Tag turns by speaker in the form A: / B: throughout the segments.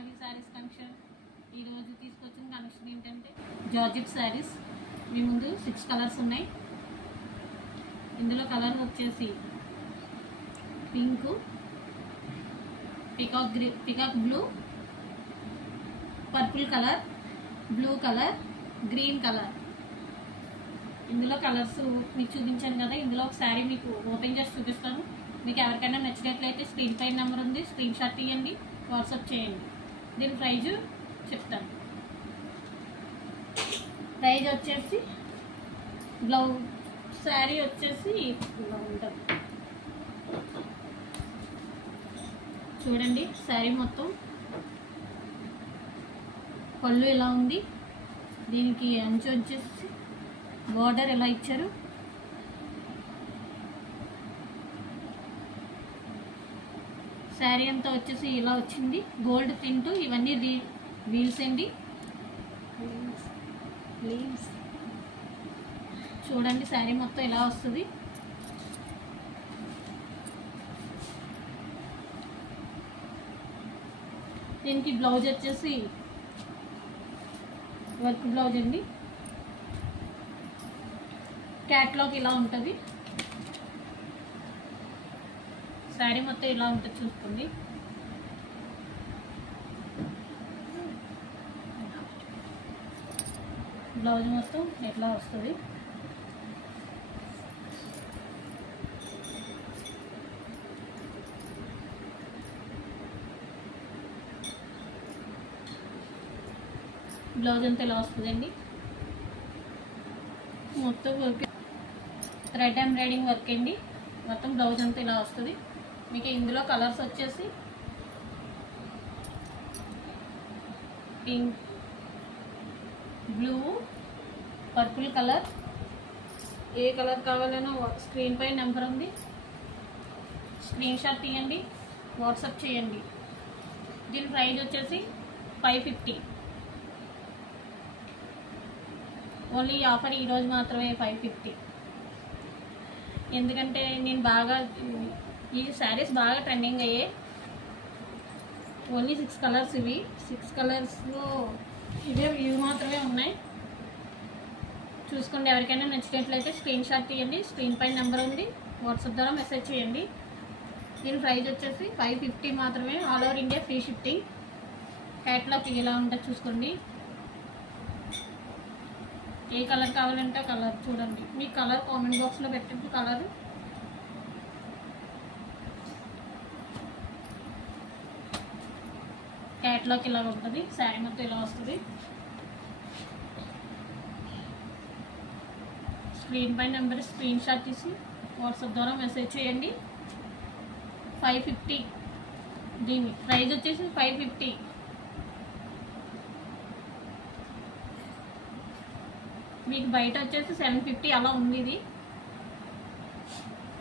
A: రాగి శారీస్ కలెక్షన్ ఈరోజు తీసుకొచ్చిన కలెక్షన్ ఏంటంటే జార్జెట్ శారీస్ మీ ముందు సిక్స్ కలర్స్ ఉన్నాయి. ఇందులో కలర్ వచ్చేసి pink peacock green peacock blue purple colour blue colour green colour ఇందులో కలర్స్ మీకు చూపించాను కదా ఇందులో ఒక శారీ మీకు ఓపెన్ చేసి చూపిస్తాను. మీకు ఎవరికైనా నచ్చినట్లయితే స్క్రీన్ పైన నెంబర్ ఉంది స్క్రీన్ షాట్ తీయండి వాట్సాప్ చేయండి. దీని ప్రైజ్ చెప్తాను. ప్రైజ్ వచ్చేసి బ్లౌజ్ శారీ వచ్చేసి ఇలా ఉంటుంది. చూడండి శారీ మొత్తం. పళ్ళు ఇలా ఉంది. దీనికి అంచు వచ్చేసి బార్డర్ ఎలా ఇచ్చారు? శారీ అంతా వచ్చేసి ఇలా వచ్చింది. గోల్డ్ ప్రింట్ ఇవన్నీ రీ వీల్స్ అండి. చూడండి శారీ మొత్తం ఇలా వస్తుంది. దీనికి బ్లౌజ్ వచ్చేసి వర్క్ బ్లౌజ్ అండి. క్యాట్లాగ్ ఇలా ఉంటుంది. శారీ మొత్తం ఇలా ఉంటుంది చూసుకోండి. బ్లౌజ్ మొత్తం ఎట్లా వస్తుంది? బ్లౌజ్ అంతా ఇలా వస్తుందండి? మొత్తం వర్క్ థ్రెడ్ ఎంబ్రాయిడింగ్ వర్క్ అండి. మొత్తం బ్లౌజ్ అంతా ఇలా వస్తుంది? మీకు ఇందులో కలర్స్ వచ్చేసి పింక్ బ్లూ పర్పుల్ కలర్. ఏ కలర్ కావాలనో స్క్రీన్ పై నెంబర్ ఉంది. స్క్రీన్ షాట్ తీయండి. వాట్సాప్ చేయండి. దీని ప్రైజ్ వచ్చేసి ఫైవ్ ఫిఫ్టీ. ఓన్లీ ఆఫర్ ఈరోజు మాత్రమే ఫైవ్ ఫిఫ్టీ. ఎందుకంటే నేను బాగా ఈ శారీస్ బాగా ట్రెండింగ్ అయ్యాయి. ఓన్లీ సిక్స్ కలర్స్ ఇవి. సిక్స్ కలర్స్లో ఇవే ఇవి మాత్రమే ఉన్నాయి. చూసుకోండి ఎవరికైనా నచ్చినట్లయితే స్క్రీన్ షాట్ తీయండి. స్క్రీన్ పైన నెంబర్ ఉంది. వాట్సాప్ ద్వారా మెసేజ్ చేయండి. దీని ప్రైస్ వచ్చేసి ఫైవ్ ఫిఫ్టీ మాత్రమే. All over India free shifting catalogue ఎలా ఉంటుంది చూసుకోండి. ఏ కలర్ కావాలంటే కలర్ చూడండి. మీ కలర్ కామెంట్ బాక్స్లో పెట్టండి కలర్. క్యాట్లాగ్ ఇలా ఉంటుంది శారీ మొత్తం ఇలా వస్తుంది. స్క్రీన్ పై నెంబర్ స్క్రీన్ షాట్ తీసి వాట్సాప్ ద్వారా మెసేజ్ చేయండి. ఫైవ్ ఫిఫ్టీ దీని ప్రైజ్ వచ్చేసి ఫైవ్ ఫిఫ్టీ మీకు బయట వచ్చేసి సెవెన్ ఫిఫ్టీ అలా ఉంది ఇది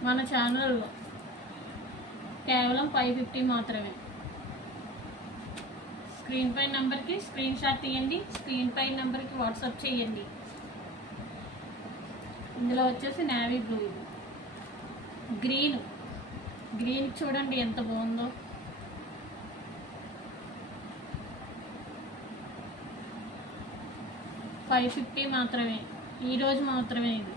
A: మన ఛానల్లో కేవలం ఫైవ్ ఫిఫ్టీ మాత్రమే. స్క్రీన్ పై నెంబర్కి స్క్రీన్ షాట్ తీయండి స్క్రీన్ పై నెంబర్కి వాట్సాప్ చేయండి. ఇందులో వచ్చేసి నావీ బ్లూ ఇది. గ్రీన్. గ్రీన్ చూడండి ఎంత బాగుందో. ఫైవ్ ఫిఫ్టీ మాత్రమే. ఈరోజు మాత్రమే ఇది.